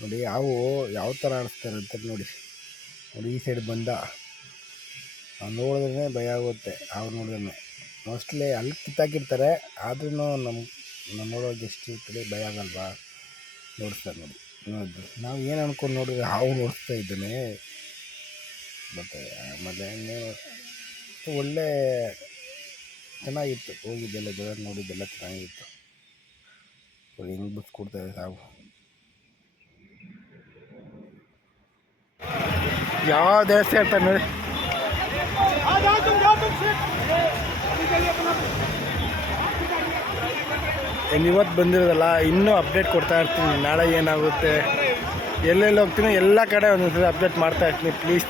ನೋಡಿ ಹಾವು ಯಾವ ಥರ ಆಡಿಸ್ತಾರೆ ಅಂತ ನೋಡಿ. ನೋಡಿ ಈ ಸೈಡ್ ಬಂದ, ನೋಡಿದ್ರೆ ಭಯ ಆಗುತ್ತೆ. ಹಾವು ನೋಡಿದ್ರೆ ಮೋಸ್ಟ್ಲಿ ಅಲ್ಲಿ ಕಿತ್ತಾಕಿರ್ತಾರೆ, ಆದ್ರೂ ನಮ್ಮ ನೋಡೋಕೆ ಎಷ್ಟು ಇರ್ತದೆ, ಭಯ ಆಗಲ್ವಾ? ನೋಡಿಸ್ತಾರೆ ನೋಡಿ. ನಾವು ಏನು ಅನ್ಕೊಂಡು ನೋಡಿದ್ರೆ ಹಾವು ನೋಡಿಸ್ತಾ ಇದ್ದಾನೆ. ಮತ್ತು ಆಮೇಲೆ ಒಳ್ಳೆ ಚೆನ್ನಾಗಿತ್ತು. ಹೋಗಿದ್ದೆಲ್ಲ ದೇವ್ರು ನೋಡಿದ್ದೆಲ್ಲ ಚೆನ್ನಾಗಿತ್ತು. ಹಿಂಗೆ ಬಸ್ ಕೊಡ್ತಾಯಿದೆ ಹಾವು. ಯಾವ ದೇವಸ್ಥಾನ ಇರ್ತಾರೆ ನೋಡಿ. ಇವತ್ತು ಬಂದಿರೋದಲ್ಲ, ಇನ್ನೂ ಅಪ್ಡೇಟ್ ಕೊಡ್ತಾ ಇರ್ತೀನಿ. ನಾಳೆ ಏನಾಗುತ್ತೆ, ಎಲ್ಲೆಲ್ಲಿ ಹೋಗ್ತೀನಿ ಎಲ್ಲ ಕಡೆ ಒಂದೊಂದ್ಸಲ ಅಪ್ಡೇಟ್ ಮಾಡ್ತಾ ಇರ್ತೀನಿ. ಪ್ಲೀಸ್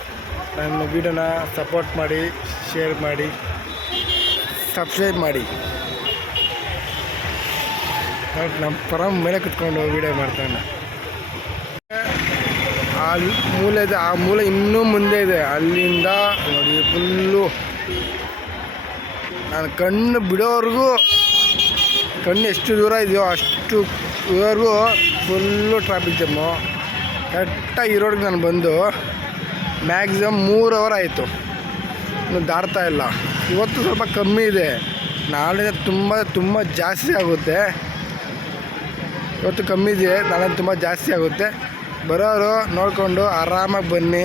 ನನ್ನ ವೀಡಿಯೋನ ಸಪೋರ್ಟ್ ಮಾಡಿ, ಶೇರ್ ಮಾಡಿ, ಸಬ್ಸ್ಕ್ರೈಬ್ ಮಾಡಿ. ನಮ್ಮ ಪರ ಮೇಲೆ ಕುತ್ಕೊಂಡು ವೀಡಿಯೋ ಮಾಡ್ತಾನೆ. ಆ ಮೂಲೆ ಇದೆ, ಆ ಮೂಲೆ ಇನ್ನೂ ಮುಂದೆ ಇದೆ. ಅಲ್ಲಿಂದ ನೋಡಿ ಫುಲ್ಲು ನಾನು ಕಣ್ಣು ಬಿಡೋವರೆಗೂ, ಕಣ್ಣು ಎಷ್ಟು ದೂರ ಇದೆಯೋ ಅಷ್ಟು ಇವರೆಗೂ ಫುಲ್ಲು ಟ್ರಾಫಿಕ್ ಜಾಮು. ಕರೆಕ್ಟಾಗಿ ಇರೋರಿಗೆ ನಾನು ಬಂದು ಮ್ಯಾಕ್ಸಿಮಮ್ 3 ಅವರ್ ಆಯಿತು, ಇನ್ನು ದಾಟ್ತಾ ಇಲ್ಲ. ಇವತ್ತು ಸ್ವಲ್ಪ ಕಮ್ಮಿ ಇದೆ, ನಾಳೆ ತುಂಬ ಜಾಸ್ತಿ ಆಗುತ್ತೆ. ಇವತ್ತು ಕಮ್ಮಿ ಇದೆ, ನಾಳೆ ತುಂಬ ಜಾಸ್ತಿ ಆಗುತ್ತೆ. ಬರೋರು ನೋಡಿಕೊಂಡು ಆರಾಮಾಗಿ ಬನ್ನಿ,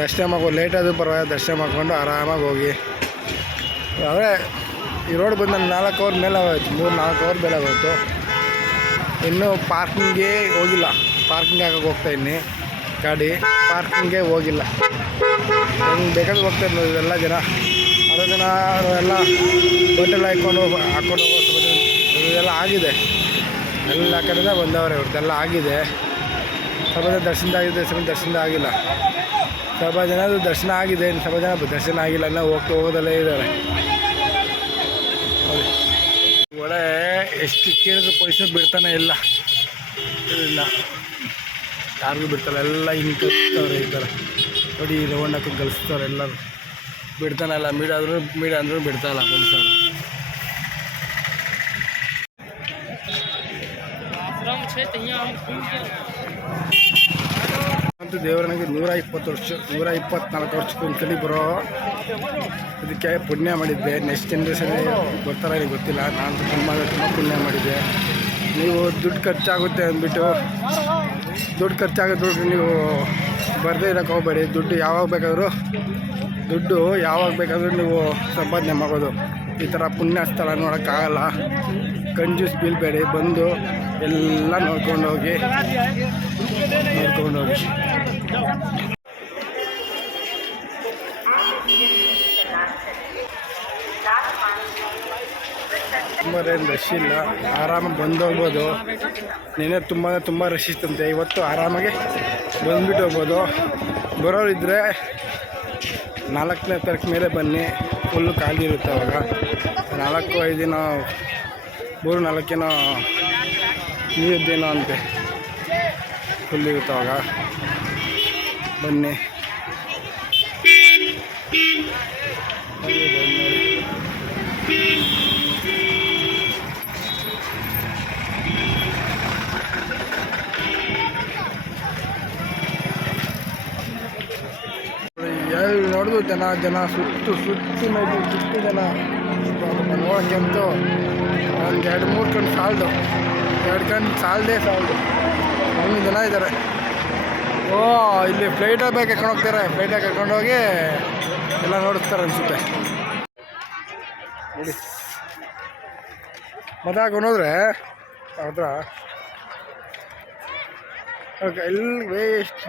ದರ್ಶನ ಮಾಡ್ಕೊಂಡು. ಲೇಟಾದರೂ ಪರವಾಗಿಲ್ಲ, ದರ್ಶನ ಮಾಡ್ಕೊಂಡು ಆರಾಮಾಗಿ ಹೋಗಿ. ಆದರೆ ಈ ರೋಡ್ ಬಂದು ನಾನು 4 ಅವರ್ ಮೇಲೆ ಆಗೋಯ್ತು, 3-4 ಅವರ್ ಮೇಲೆ ಆಗೋಯ್ತು. ಇನ್ನೂ ಪಾರ್ಕಿಂಗ್ಗೆ ಹೋಗಿಲ್ಲ, ಪಾರ್ಕಿಂಗ್ ಆಗೋಕೆ ಹೋಗ್ತಾಯಿದ್ದೀನಿ. ಗಾಡಿ ಪಾರ್ಕಿಂಗ್ಗೆ ಹೋಗಿಲ್ಲ. ಹೆಂಗೆ ಬೇಕಾದ್ರೆ ಹೋಗ್ತಾಯಿದ್ದು ಎಲ್ಲ ಜನ, ಅರ್ಧ ಜನ ಎಲ್ಲ ಬಟ್ಟೆಲ್ಲ ಹಾಕ್ಕೊಂಡು ಹೋಗೋ ಇದೆಲ್ಲ ಆಗಿದೆ. ಎಲ್ಲ ಕಡೆಯಿಂದ ಬಂದವರೆ, ಇವ್ರದ್ದೆಲ್ಲ ಆಗಿದೆ. ಸ್ವಲ್ಪ ಜನ ದರ್ಶನ ಆಗಿಲ್ಲ. ಸ್ವಲ್ಪ ಜನದು ದರ್ಶನ ಆಗಿದೆ, ಸ್ವಲ್ಪ ಜನ ದರ್ಶನ ಆಗಿಲ್ಲ, ಇನ್ನೂ ಹೋಗೋದಲ್ಲೇ ಇದ್ದಾರೆ. ಒಳ್ಳೆ ಎಷ್ಟು ಕೇಳಿದ್ರು ಪೊಲೀಸರು ಬಿಡ್ತಾನೆ ಇಲ್ಲ, ಯಾರಿಗೂ ಬಿಡ್ತಾರೆ. ಎಲ್ಲ ಹಿಂಗೆ ಕಲಿಸ್ತವ್ರೆ ಈ ಥರ ನೋಡಿ. ರೌಂಡ್ ಹಾಕೊಂಡು ಕಲಿಸ್ತವ್ರೆ ಎಲ್ಲರೂ, ಬಿಡ್ತಾನೆ ಇಲ್ಲ. ಮೀಡಿಯಾ ಅಂದ್ರೂ ಬಿಡ್ತಾಯಿಲ್ಲ ಪೊಲೀಸರು. ಅಂತೂ ದೇವರನಿಗೆ 124 ವರ್ಷಕ್ಕೊಂದ್ಸಲಿ ಬರೋ ಇದಕ್ಕೆ ಪುಣ್ಯ ಮಾಡಿದ್ದೆ. ನೆಕ್ಸ್ಟ್ ಜನ್ರೇಷನ್ ಬರ್ತಾರೆ ನನಗೆ ಗೊತ್ತಿಲ್ಲ. ನಾನು ತುಂಬ ಪುಣ್ಯ ಮಾಡಿದ್ದೆ. ನೀವು ದುಡ್ಡು ಖರ್ಚಾಗುತ್ತೆ ಅಂದ್ಬಿಟ್ಟು ನೀವು ಬರದೇ ಇರೋಕ್ಕೆ ಹೋಗಬೇಡಿ. ದುಡ್ಡು ಯಾವಾಗ ಬೇಕಾದರೂ ನೀವು ಸಂಪಾದನೆ ಮಾಡೋದು. ಈ ಥರ ಪುಣ್ಯ ಸ್ಥಳ ನೋಡೋಕ್ಕಾಗಲ್ಲ. ಕಂಜೂಸ್ ಬೀಳಬೇಡಿ, ಬಂದು ಎಲ್ಲ ನೋಡ್ಕೊಂಡು ಹೋಗಿ. ತುಂಬ ಏನು ರಶ್ ಇಲ್ಲ, ಆರಾಮಾಗಿ ಬಂದು ಹೋಗ್ಬೋದು. ನೆನೆ ತುಂಬ ರಶ್ ಇತ್ತಂತೆ, ಇವತ್ತು ಆರಾಮಾಗಿ ಬಂದುಬಿಟ್ಟು ಹೋಗ್ಬೋದು. ಬರೋರಿದ್ದರೆ 4ನೇ ತಾರೀಕು ಮೇಲೆ ಬನ್ನಿ, ಫುಲ್ಲು ಖಾಲಿ ಇರುತ್ತೆ. ಅವಾಗ 4-5 ದಿನ 3-4 ನೀರಿದ್ದೇನೋ ಅಂತೆ, ಫುಲ್ ಇರುತ್ತೆ. ಅವಾಗ ಬನ್ನಿ. ಎಲ್ಲಿ ನೋಡಿದ್ರು ಜನ ಸುತ್ತು ಜನ ನೋಡೋಕ್ಕೆ ಅಂತೂ ಒಂದು 2-3 ಕಣ್ಣು ಸಾಲದು, 2 ಕಣ್ಣು ಸಾಲದೇ 100 ಜನ ಇದ್ದಾರೆ. ಇಲ್ಲಿ ಫ್ಲೈಟ್ ಬೇಕು ಕರ್ಕೊಂಡು ಹೋಗ್ತಾರೆ. ಫ್ಲೈಟಾಗಿ ಕರ್ಕೊಂಡೋಗಿ ಎಲ್ಲ ನೋಡಿಸ್ತಾರೆ ಅನಿಸುತ್ತೆ ನೋಡಿ. ಮತ್ತೆ ಹಾಕೊಂಡೋದ್ರೆ ಹತ್ರ ಎಲ್ಲಿ ವೇಸ್ಟ್.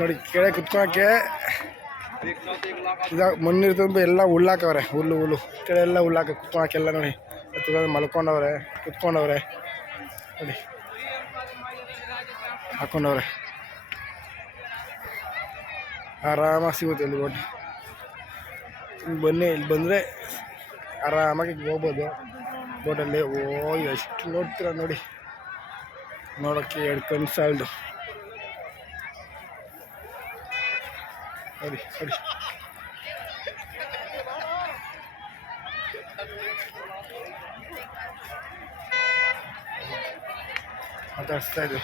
ನೋಡಿ ಕೆಳಗೆ ಕುತ್ಕೊಳ್ಳೋಕ್ಕೆ ಇದಾಗ ಮಣ್ಣಿರ್ ತುಂಬ ಎಲ್ಲ ಹುಲ್ಲಾಕವ್ರೆ. ಹುಲ್ಲು ಕೆಳ ಎಲ್ಲ ಹುಲ್ಲಾಕ ಕುತ್ಕೊಳ್ಳೋಕ್ಕೆಲ್ಲ ನೋಡಿ. ಮಲ್ಕೊಂಡವ್ರೆ, ಕುತ್ಕೊಂಡವ್ರೆ ನೋಡಿ, ಹಾಕ್ಕೊಂಡವ್ರೆ. ಆರಾಮಾಗಿ ಸಿಗುತ್ತೆ ಇಲ್ಲಿ ಬೋಟ್. ಬನ್ನಿ, ಇಲ್ಲಿ ಬಂದರೆ ಆರಾಮಾಗಿ ಹೋಗ್ಬೋದು ಬೋಟಲ್ಲಿ. ಎಷ್ಟು ನೋಡ್ತೀರ ನೋಡಿ, ನೋಡೋಕ್ಕೆ 2 ಕಣ್ಣು ಸಾಲದು ನೋಡಿ. ಮಾತಾಡಿಸ್ತಾ ಇದ್ವಿ.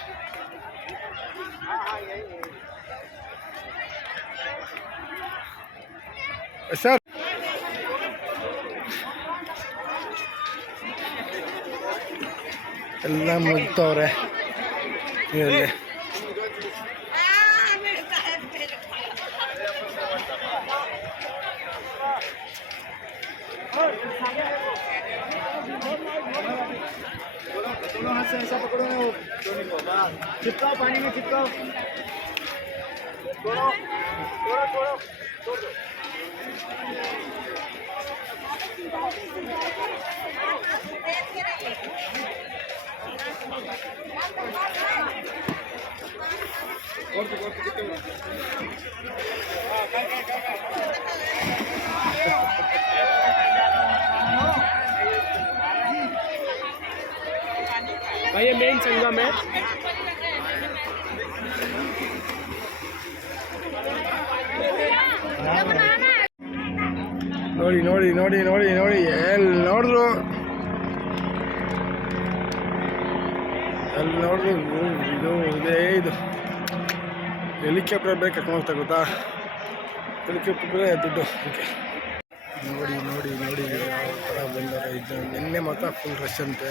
ಸರ್ ಎಲ್ಲ ಮುಗ್ತವ್ರೆ ನೀರಲ್ಲಿ. दोनों हाथ से ऐसा पकड़ो ना, वो चिपकाओ पानी में, चिपकाओ, छोड़ो छोड़ो छोड़ो छोड़ दो। भाई ये मेन संगम है। ನೋಡಿ ನೋಡಿ ನೋಡಿ ನೋಡಿ ನೋಡಿ ಎಲ್ಲಿ ನೋಡಿದ್ರು ಇದು ಇದು ಹೆಲಿಕಾಪ್ಟರ್ ಬೇಕು ಕರ್ಕೊಂಡು ಹೋಗ್ತಾ ಗೊತ್ತಾ, ಹೆಲಿಕಾಪ್ಟರ್ ದುಡ್ಡು ಅದಕ್ಕೆ. ನೋಡಿ ನೋಡಿ ನೋಡಿ ಯಾವ ಥರ ಬಂದರೆ ಇದು. ನಿನ್ನೆ ಮಾತ್ರ ಫುಲ್ ರಶ್ ಅಂತೆ.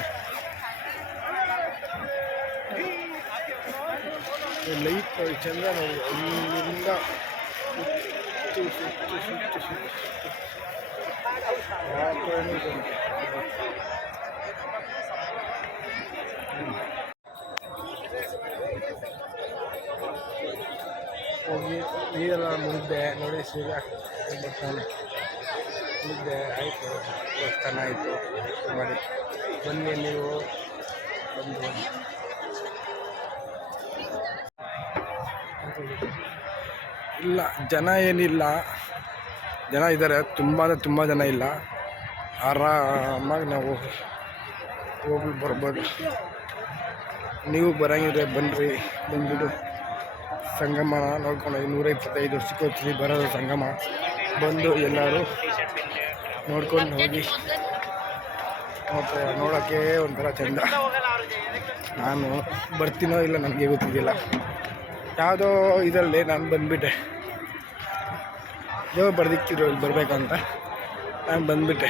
ಲೈಟ್ ಚಂದ ನೋಡಿ, ಅಲ್ಲಿಂದ ಹೋಗಿ ನೀರೆಲ್ಲ ಮುಗಿದ್ದೆ ನೋಡಿ. ಸೂರ್ಯ ಬರ್ತಾನೆ, ಮುಗಿದ್ದೆ ಆಯಿತು, ದೇವಸ್ಥಾನ ಆಯಿತು ಮಾಡಿ ಬನ್ನಿ ನೀವು ಬಂದು. ಇಲ್ಲ ಜನ ಏನಿಲ್ಲ, ಜನ ಇದ್ದಾರೆ, ತುಂಬ ಅಂದರೆ ತುಂಬ ಜನ ಇಲ್ಲ. ಆರಾಮಾಗಿ ನಾವು ಹೋಗಿ ಬರ್ಬೋದು. ನೀವು ಬರೋಂಗಿದ್ರೆ ಬನ್ನಿರಿ, ಬಂದ್ಬಿಟ್ಟು ಸಂಗಮನ ನೋಡ್ಕೊಂಡು 125 ವರ್ಷಕ್ಕೋಗ್ತೀವಿ ಬರೋದು ಸಂಗಮ. ಬಂದು ಎಲ್ಲರೂ ನೋಡ್ಕೊಂಡು ಹೋಗಿ. ಮತ್ತು ನೋಡೋಕ್ಕೆ ಒಂಥರ ಚೆಂದ. ನಾನು ಬರ್ತೀನೋ ಇಲ್ಲ ನನಗೆ ಗೊತ್ತಿದ್ದಿಲ್ಲ, ಯಾವುದೋ ಇದರಲ್ಲಿ ನಾನು ಬಂದುಬಿಟ್ಟೆ. ದೇವ್ರು ಬರ್ದಿಕ್ಕಿದ್ರು ಇಲ್ಲಿ ಬರಬೇಕಂತ, ನಾನು ಬಂದುಬಿಟ್ಟೆ.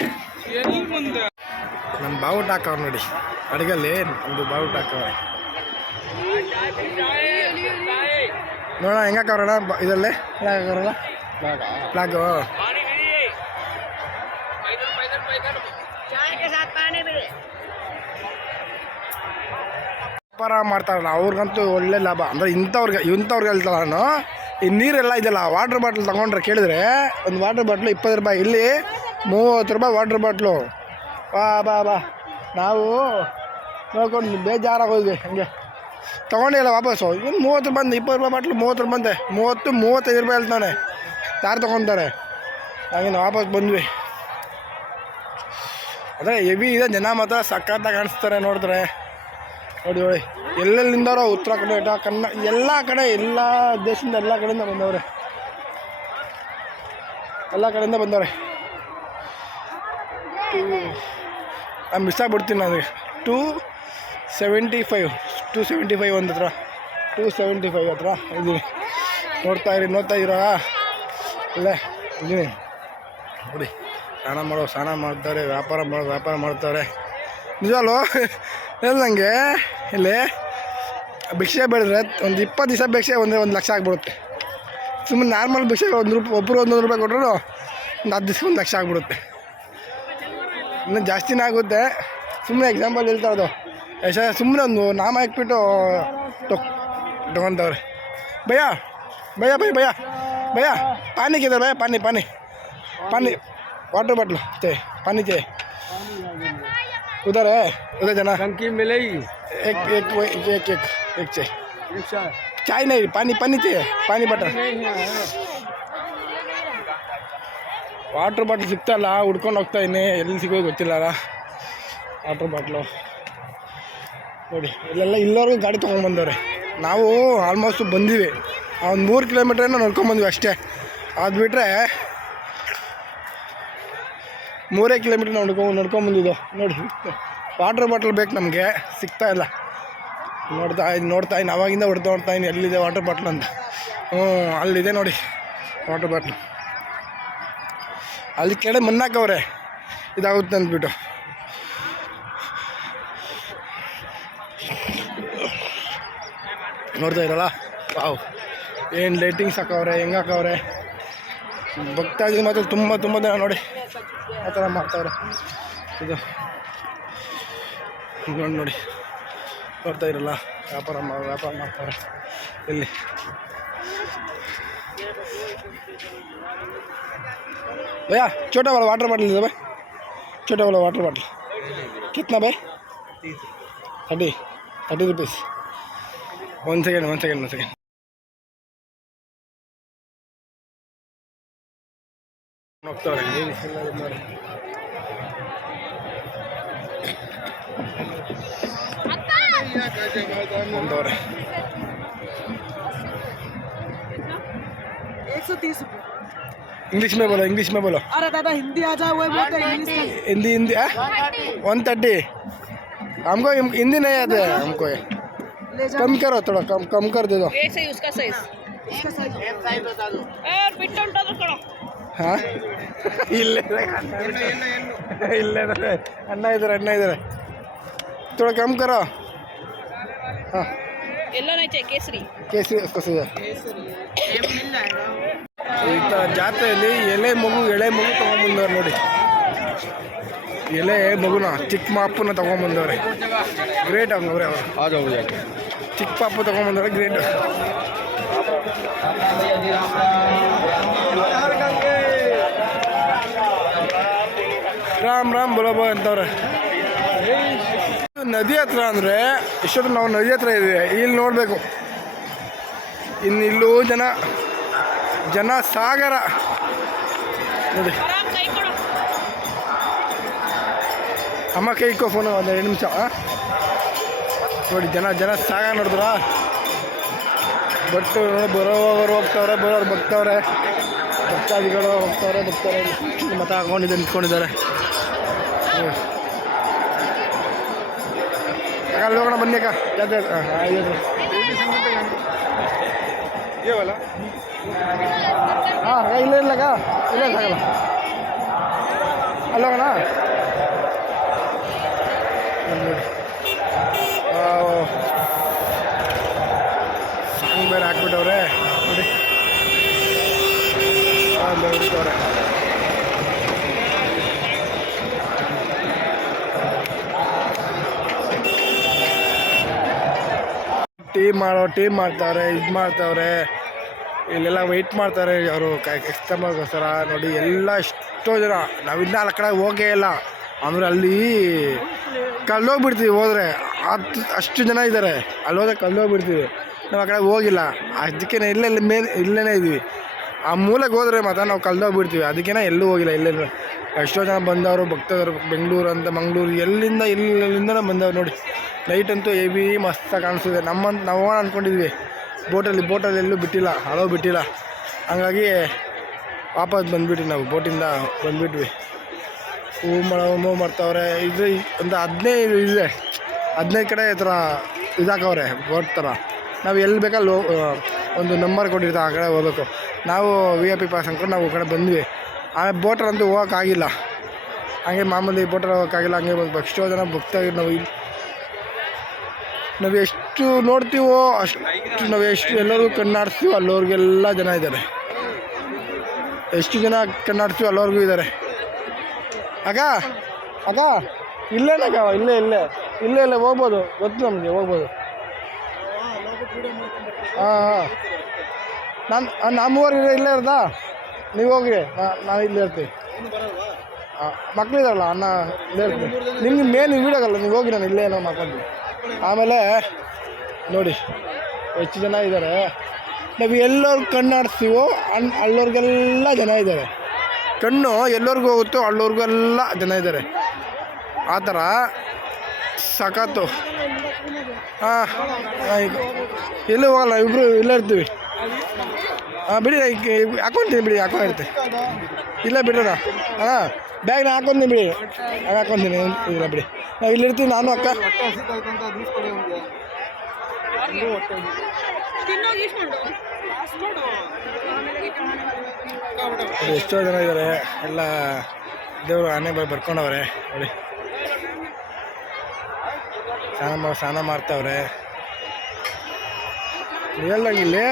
ನಮ್ಮ ಬಾವುಟ ಹಾಕವ್ರು ನೋಡಿ, ಅಡುಗಲ್ಲಿ ಒಂದು ಬಾವುಟ ಹಾಕವ್ರೆ. ನೋಡೋಣ ಹೆಂಗೆ ಹಾಕವ್ರಣ ಇದರಲ್ಲಿ, ಫ್ಲಾಗ್ ಹಾಕವ್ರಲ್ಲ, ಫ್ಲಾಗು. ವ್ಯಾಪಾರ ಮಾಡ್ತಾರಲ್ಲ ಅವ್ರಿಗಂತೂ ಒಳ್ಳೆ ಲಾಭ. ಅಂದರೆ ಇಂಥವ್ರಿಗೆ ಹೇಳ್ತಾರ ನಾನು. ಈ ನೀರೆಲ್ಲ ಇದೆಯಲ್ಲ, ವಾಟ್ರ್ ಬಾಟ್ಲ್ ತೊಗೊಂಡ್ರೆ ಕೇಳಿದ್ರೆ ಒಂದು ವಾಟ್ರ್ ಬಾಟ್ಲು 20 ರೂಪಾಯಿ, ಇಲ್ಲಿ 30 ರೂಪಾಯಿ ವಾಟ್ರ್ ಬಾಟ್ಲು. ಬಾ ನಾವು ನೋಡ್ಕೊಂಡು ಬೇಜಾರಾಗಿ ಹೋದ್ವಿ. ಹಂಗೆ ತೊಗೊಂಡಿಲ್ಲ ವಾಪಸ್ಸು. ಇನ್ನು 30 ರೂಪಾಯಿ, 20 ರೂಪಾಯಿ ಬಾಟ್ಲು 30 ರೂಪಾಯಿ ಅಂತೆ. 30-35 ರೂಪಾಯಿ ಹೇಳ್ತಾನೆ, ಯಾರು ತೊಗೊತಾರೆ. ಹಾಗೆ ನಾವು ವಾಪಸ್ ಬಂದ್ವಿ. ಅದೇ ಹೆವಿ ಇದೆ, ಜನ ಮಾತ್ರ ಸಖತ್ತಾಗಿ ಕಾಣಿಸ್ತಾರೆ ನೋಡಿದ್ರೆ. ನೋಡಿ ನೋಡಿ ಎಲ್ಲೆಲ್ಲಿಂದಾರೋ, ಉತ್ತರ ಕರ್ನಾಟಕ, ಎಲ್ಲ ಕಡೆ, ಎಲ್ಲ ದೇಶದಿಂದ, ಎಲ್ಲ ಕಡೆಯಿಂದ ಬಂದವ್ರೆ, ಎಲ್ಲ ಕಡೆಯಿಂದ ಬಂದವ್ರೆ. ನಾನು ಮಿಸ್ ಆಗ್ಬಿಡ್ತೀನಿ ನನಗೆ. 275 ಒಂದು ಹತ್ರ, 275 ಹತ್ರ ಇದ್ದೀನಿ. ನೋಡ್ತಾ ಇದ್ದೀರಾ ಅಲ್ಲೇ ಇದ್ದೀನಿ ನೋಡಿ. ಸ್ನಾನ ಮಾಡ್ತಾರೆ, ವ್ಯಾಪಾರ ಮಾಡ್ತಾರೆ. ನಿಜವಲ್ಲೋ ನನಗೆ ಇಲ್ಲಿ ಭಿಕ್ಷೆ ಬೆಳೆದ್ರೆ ಒಂದು 20 ದಿವಸ ಭಿಕ್ಷೆ ಒಂದು ಲಕ್ಷ ಆಗ್ಬಿಡುತ್ತೆ. ಸುಮ್ಮನೆ ನಾರ್ಮಲ್ ಭಿಕ್ಷೆ ಒಬ್ಬರು 1 ರೂಪಾಯಿ ಕೊಟ್ಟರು ಒಂದು 10 ದಿವಸ 1 ಲಕ್ಷ ಆಗ್ಬಿಡುತ್ತೆ. ಇನ್ನೂ ಜಾಸ್ತಿನೇ ಆಗುತ್ತೆ. ಸುಮ್ಮನೆ ಎಕ್ಸಾಂಪಲ್ ಹೇಳ್ತಾ ಇರೋದು. ಸುಮ್ಮನೆ ಒಂದು ನಾಮ ಹಾಕ್ಬಿಟ್ಟು ತೊಗೊತವ್ರೆ. ಭಯ್ಯ ಪಾನಿ ಕಿಧर ಭಯ್ಯ, पानी वाटर बॉटल पानी चाहिए उधर है, उधर जाना। टंकी मिलेगी, एक चाहिए। चाय नहीं, पानी चाहिए, पानी बॉटल। ವಾಟ್ರ್ ಬಾಟ್ಲ್ ಸಿಗ್ತಾಯಿಲ್ಲ, ಹುಡ್ಕೊಂಡು ಹೋಗ್ತಾ ಇದ್ದೀನಿ, ಎಲ್ಲಿ ಸಿಗೋದು ಗೊತ್ತಿಲ್ಲ. ವಾಟ್ರ್ ಬಾಟ್ಲು ನೋಡಿ, ಇಲ್ಲವರೆಗೂ ಗಾಡಿ ತೊಗೊಂಡ್ಬಂದವ್ರೆ. ನಾವು ಆಲ್ಮೋಸ್ಟ್ ಬಂದೀವಿ, ಒಂದು 3 ಕಿಲೋಮೀಟ್ರೇನೋ ನೋಡ್ಕೊಂಬಂದ್ವಿ ಅಷ್ಟೇ. ಅದು ಬಿಟ್ಟರೆ 3 ಕಿಲೋಮೀಟ್ರ್ ನಾವು ನಡ್ಕೊಂಬಂದಿದ್ದು ನೋಡಿ. ವಾಟ್ರ್ ಬಾಟ್ಲ್ ಬೇಕು ನಮಗೆ, ಸಿಗ್ತಾ ಇಲ್ಲ. ನೋಡ್ತಾ ಇದ್ದೀನಿ ಅವಾಗಿಂದ ನೋಡ್ತಾ ಇದ್ದೀನಿ ಎಲ್ಲಿದೆ ವಾಟ್ರ್ ಬಾಟ್ಲ್ ಅಂತ. ಅಲ್ಲಿದೆ ನೋಡಿ ವಾಟ್ರ್ ಬಾಟ್ಲು. ಅಲ್ಲಿ ಕೆಳಗೆ ಮಣ್ಣಾಕವ್ರೆ ಇದಾಗುತ್ತೆ ಅಂದ್ಬಿಟ್ಟು. ನೋಡ್ತಾ ಇರಲ್ಲ ವಾವ್, ಏನು ಲೈಟಿಂಗ್ಸ್ ಹಾಕವ್ರೆ, ಹೆಂಗೆ ಹಾಕವ್ರೆ. ಭಕ್ತಾದಿಗಳು ಮಾತ್ರ ತುಂಬ ಜನ ನೋಡಿ ಆ ಥರ ಮಾಡ್ತಾವ್ರೆ. ಇದು ನೋಡಿ ನೋಡ್ತಾ ಇರಲ್ಲ, ವ್ಯಾಪಾರ ಮಾಡ್ತಾರೆ ಇಲ್ಲಿ. भैया छोटा वाला वाटर बॉटल दे भाई, छोटा वाला वाटर बॉटल कितना भाई? 30 रुपीस. 1 सेकेंड. ಹೋಗ್ತವ್ರೆ ಬಂದವ್ರೆ. 130 रुपये. इंग्लिश में बोलो. अरे दादा हिंदी आ जाए, वही बोलते हैं इंग्लिश का. हिंदी 130. हमको हिंदी नहीं आते हमको. कम करो, थोड़ा कम कर दे दो. ये सही उसका साइज बता दो. ಬಿಟ್ಟು ಉಂಟು ಕಣೋ. ಹಾಂ ಇಲ್ಲೇ ಅಣ್ಣ ಇದ್ದಾರೆ थोड़ा कम करो. हाँ ಎಲ್ಲ नहीं चाहिए केसरी उसको सीधा. ಈ ಥರ ಜಾತ್ರೆಯಲ್ಲಿ ಎಳೆ ಮಗು ತೊಗೊಂಬಂದವ್ರೆ ನೋಡಿ. ಎಳೆ ಮಗುನ ಚಿಕ್ಕ ಪಾಪುನ ತೊಗೊಂಬಂದವ್ರೆ. ಗ್ರೇಟ್ ಅವ್ರೆ ಅವರು. ಚಿಕ್ಕ ಪಾಪು ತೊಗೊಂಬಂದವ್ರೆ, ಗ್ರೇಟ್. ರಾಮ್ ಬೋಲೋ ಅಂತವ್ರೆ. ನದಿ ಹತ್ರ ಅಂದರೆ ಇಷ್ಟೊತ್ತು ನಾವು ನದಿ ಹತ್ರ ಇದ್ದೀವಿ. ಇಲ್ಲಿ ನೋಡಬೇಕು, ಇನ್ನಿಲ್ಲೂ ಜನ ಸಾಗರ ನೋಡಿ. ಅಮ್ಮ ಕೈ ಇಕ್ಕೋ ಫೋನು ಒಂದು 2 ನಿಮಿಷ. ನೋಡಿ ಜನ ಸಾಗರ ನೋಡಿದ್ರ. ಬಟ್ಟು ಬರೋರು ಹೋಗ್ತವ್ರೆ, ಬರೋರು ಬಗ್ತವ್ರೆ, ಭಕ್ತಾದಿಗಳು ಹೋಗ್ತವ್ರೆ ಮತ ನಿಂತ್ಕೊಂಡಿದ್ದಾರೆ. ಅಲ್ಲಿ ಹೋಗೋಣ ಬನ್ನಿ ಅಕ್ಕ. ಜಾತ್ರೆ ಹಾಂ ಇಲ್ಲಕ್ಕ ಇಲ್ಲ ಸಾಗಲ್ಲ. ಅಲ್ಲಿ ಹೋಗೋಣ. ಸಾಂಗ್ ಬೇರೆ ಹಾಕ್ಬಿಟ್ಟವ್ರೆ ನೋಡಿ. ಬಿಡ್ತವ್ರೆ. ಟೀಮ್ ಮಾಡ್ತಾವ್ರೆ, ಇದು ಮಾಡ್ತಾವ್ರೆ. ಇಲ್ಲೆಲ್ಲ ವೆಯ್ಟ್ ಮಾಡ್ತಾರೆ ಅವರು ಕಸ್ಟಮರ್ಗೋಸ್ಕರ ನೋಡಿ. ಎಲ್ಲ ಎಷ್ಟೋ ಜನ, ನಾವಿನ್ನ ಆ ಕಡೆ ಹೋಗೇ ಇಲ್ಲ ಅಂದರೆ ಅಲ್ಲಿ ಕಲ್ಲೋಗ್ಬಿಡ್ತೀವಿ ಹೋದರೆ. ಅಷ್ಟು ಜನ ಇದ್ದಾರೆ, ಅಲ್ಲಿ ಹೋದ್ರೆ ಕಲ್ಲೋಗ್ಬಿಡ್ತೀವಿ. ನಾವು ಆ ಕಡೆ ಹೋಗಿಲ್ಲ, ಅದಕ್ಕೆ ಇಲ್ಲೇ ಇದ್ದೀವಿ. ಆ ಮೂಲಕ್ಕೆ ಹೋದರೆ ಮಾತ್ರ ನಾವು ಕಲ್ದೋಗ್ಬಿಡ್ತೀವಿ. ಅದಕ್ಕೇ ಎಲ್ಲೂ ಹೋಗಿಲ್ಲ. ಎಷ್ಟೋ ಜನ ಬಂದವರು ಭಕ್ತರು, ಬೆಂಗಳೂರು ಅಂತ ಮಂಗಳೂರು ಎಲ್ಲಿಂದನೇ ಬಂದವ್ರು ನೋಡಿ. ಲೈಟ್ ಅಂತೂ ಹೆವಿ ಮಸ್ತಾಗಿ ಕಾಣಿಸ್ತಿದೆ. ನಾವು ಹೋಗೋಣ ಅಂದ್ಕೊಂಡಿದ್ವಿ. ಬೋಟಲ್ಲಿ ಎಲ್ಲೂ ಬಿಟ್ಟಿಲ್ಲ, ಬಿಟ್ಟಿಲ್ಲ. ಹಂಗಾಗಿ ವಾಪಸ್ ಬಂದುಬಿಟ್ವಿ, ನಾವು ಬೋಟಿಂದ ಬಂದುಬಿಟ್ವಿ. ಹೂವು ಮಾಡ್ತಾವ್ರೆ. ಇದು ಒಂದು 15 ಇದೆ, 15 ಕಡೆ ಈ ಥರ ಇದಾಕವ್ರೆ ಬೋಟ್ ಥರ. ನಾವು ಎಲ್ಲಿ ಬೇಕಲ್ಲಿ ಒಂದು ನಂಬರ್ ಕೊಟ್ಟಿರ್ತಾರೆ, ಆ ಕಡೆ ಹೋಗ್ಬೇಕು. ನಾವು VIP ಪಾಸ್ ಅಂದ್ಕೊಂಡು ನಾವು ಆ ಕಡೆ ಬಂದ್ವಿ. ಆಮೇಲೆ ಬೋಟಲ್ಲಂತೂ ಹೋಗೋಕ್ಕಾಗಿಲ್ಲ. ಹಂಗೆ ಮಾಮೂಲಿ ಬೋಟಲ್ಲಿ ಹೋಗೋಕ್ಕಾಗಿಲ್ಲ. ಹಂಗೆ ಬಂದು ಎಷ್ಟೋ ಜನ ಭಕ್ತಾಗಿ ನಾವು ಎಷ್ಟು ನೋಡ್ತೀವೋ ಅಷ್ಟು ನಾವು ಎಷ್ಟು ಎಲ್ಲರೂ ಕಣ್ಣಾಡಿಸ್ತೀವೋ ಅಲ್ಲೋರಿಗೆಲ್ಲ ಜನ ಇದ್ದಾರೆ. ಎಷ್ಟು ಜನ ಕಣ್ಣಾಡಿಸ್ತೀವೋ ಅಲ್ಲೋರ್ಗೂ ಇದ್ದಾರೆ. ಅಕ್ಕ ಇಲ್ಲೇನಕ್ಕ ಇಲ್ಲೇ ಹೋಗ್ಬೋದು, ಗೊತ್ತು ನಮಗೆ ಹೋಗ್ಬೋದು. ನಮ್ಮೂರಿಗೆ ಇಲ್ಲೇ ಇರೋದಾ? ನೀವು ಹೋಗ್ರಿ, ನಾನು ಇಲ್ಲೇ ಇರ್ತೀವಿ. ಮಕ್ಕಳಿದಾರಲ್ಲ ಅಣ್ಣ ಇಲ್ಲೇ ಇರ್ತೀವಿ. ನಿಮ್ಗೆ ಮೇನ್ ವೀಡಿಯೋಗಲ್ಲ, ನೀವು ಹೋಗಿ ನಾನು ಇಲ್ಲೇ ಏನೋ ಮಾಡ್ಕೊಂತೀವಿ. ಆಮೇಲೆ ನೋಡಿ ಎಷ್ಟು ಜನ ಇದ್ದಾರೆ. ನಾವು ಎಲ್ಲರೂ ಕಣ್ಣಾಡಿಸ್ತೀವೋ ಅಲ್ಲೋರಿಗೆಲ್ಲ ಜನ ಇದ್ದಾರೆ. ಕಣ್ಣು ಎಲ್ಲರಿಗೂ ಹೋಗುತ್ತೋ ಅಲ್ಲೋರ್ಗೆಲ್ಲ ಜನ ಇದ್ದಾರೆ. ಆ ಥರ ಸಖತ್ತು. ಎಲ್ಲೂ ಹೋಗಲ್ಲ, ಇಬ್ಬರು ಇಲ್ಲೇ ಇರ್ತೀವಿ. ಬಿಡಿ ಹಾಕ್ಕೊಂತೀನಿ, ಬಿಡಿ ಹಾಕೊಂಡಿರ್ತೀವಿ. ಇಲ್ಲ ಬಿಡೋಣ. ಬ್ಯಾಗ್ನ ಹಾಕೊಂತೀನಿ ಬಿಡಿ, ಆಗ ಹಾಕೊಂತೀನಿ ಇಲ್ಲ ಬಿಡಿ. ನಾವು ಇಲ್ಲಿರ್ತೀವಿ ನಾನು ಅಕ್ಕ. ಹೊಟ್ಟೆ ಹಸಿತಾಯ್ತಂತ ಅದು ಕೊಡಿ ಅವ್ನಿಗೆ. ಇನ್ನೂ ಹೊಟ್ಟೆ ಹಸಿತು. ಅದು ಎಷ್ಟೋ ಜನ ಇದ್ದಾರೆ, ಎಲ್ಲ ದೇವರು ಆನೆ ಬರ್ಕೊಂಡವ್ರೆ ನೋಡಿ. ಸ್ನಾನ ಮಾಡ್ತಾವ್ರೆ. ರಿಯಲ್ಲಾಗಿ ಇಲ್ಲಿ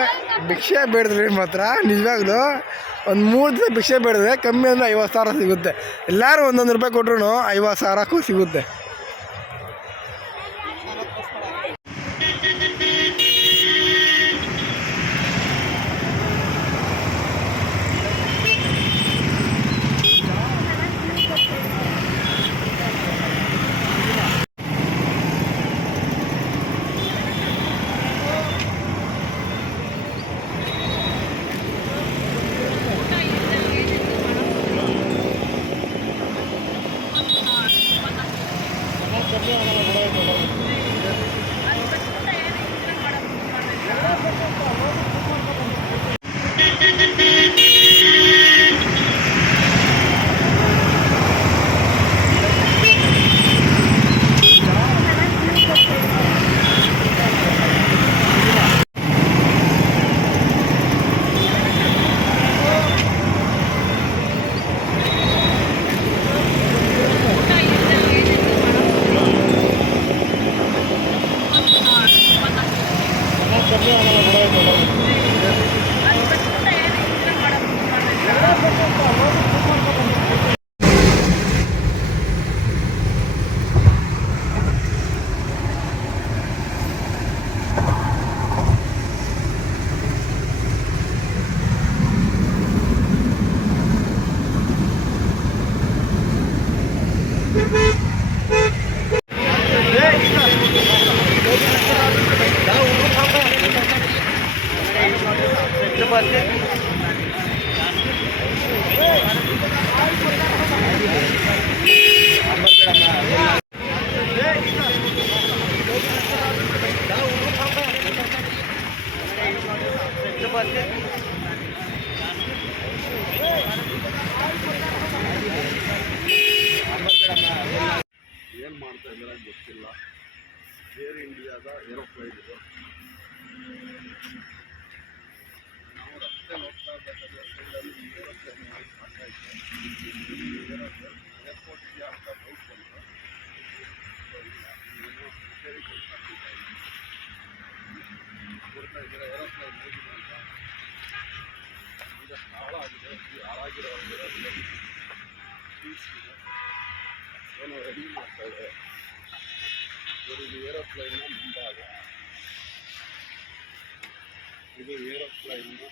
ಭಿಕ್ಷೆ ಬೇಡಿದ್ರೆ ಮಾತ್ರ ನಿಜವಾಗ್ಲೂ ಒಂದು 3 ದಿವಸ ಭಿಕ್ಷೆ ಬೇಡಿದ್ರೆ ಕಮ್ಮಿ ಅಂದರೆ 50,000 ಸಿಗುತ್ತೆ. ಎಲ್ಲರೂ 1 ರೂಪಾಯಿ ಕೊಟ್ರು 50,000ಕ್ಕೂ ಸಿಗುತ್ತೆ. ಏನು ಮಾಡ್ತಾ ಇದ್ದಾರೆ ಗೊತ್ತಿಲ್ಲ. ಏರ್ ಇಂಡಿಯಾದ ಏರೋಪ್ಲೇನ್ ಇದು. ನಾವು ರಸ್ತೆ ಹೋಗ್ತಾ ಇರಬೇಕಾದ್ರೆ ಏರೋಪ್ಲೇನ್ ಏರ್ಪೋರ್ಟ್ ಇದೆಯಾ ಅಂತ ಡೌಟ್ ಬಂತು. ಏರೋಪ್ಲೇನ್ ಹೋಗಿದೆ ಅಂತ ಈಗ ಹಾಳಾಗಿದೆ. ಹಾಳಾಗಿರೋ ಏರೋಪ್ಲೇನ್ ಏನೋ ರೆಡಿ ಮಾಡ್ತಾ ಇದೆ. ಇದು ಏರೋಪ್ಲೈನ್ನ ಮುಂಭಾಗ. ಇದು ಏರೋಪ್ಲೈನ್ನ